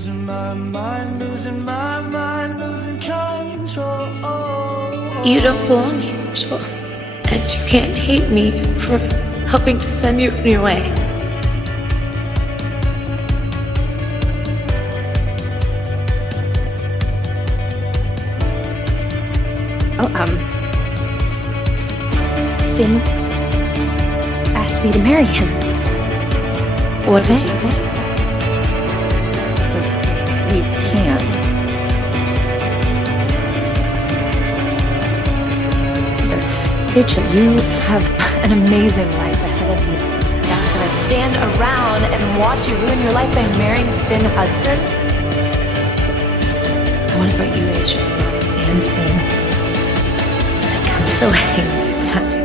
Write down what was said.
losing my mind, losing my mind, losing control. You don't belong here, Joel. And you can't hate me for helping to send you on your way. Finn asked me to marry him. What did you say? We can't. Rachel, you have an amazing life ahead of you. I'm not gonna stand around and watch you ruin your life by marrying Finn Hudson. I want to support you, Rachel. And Finn. Come to the wedding. It's not too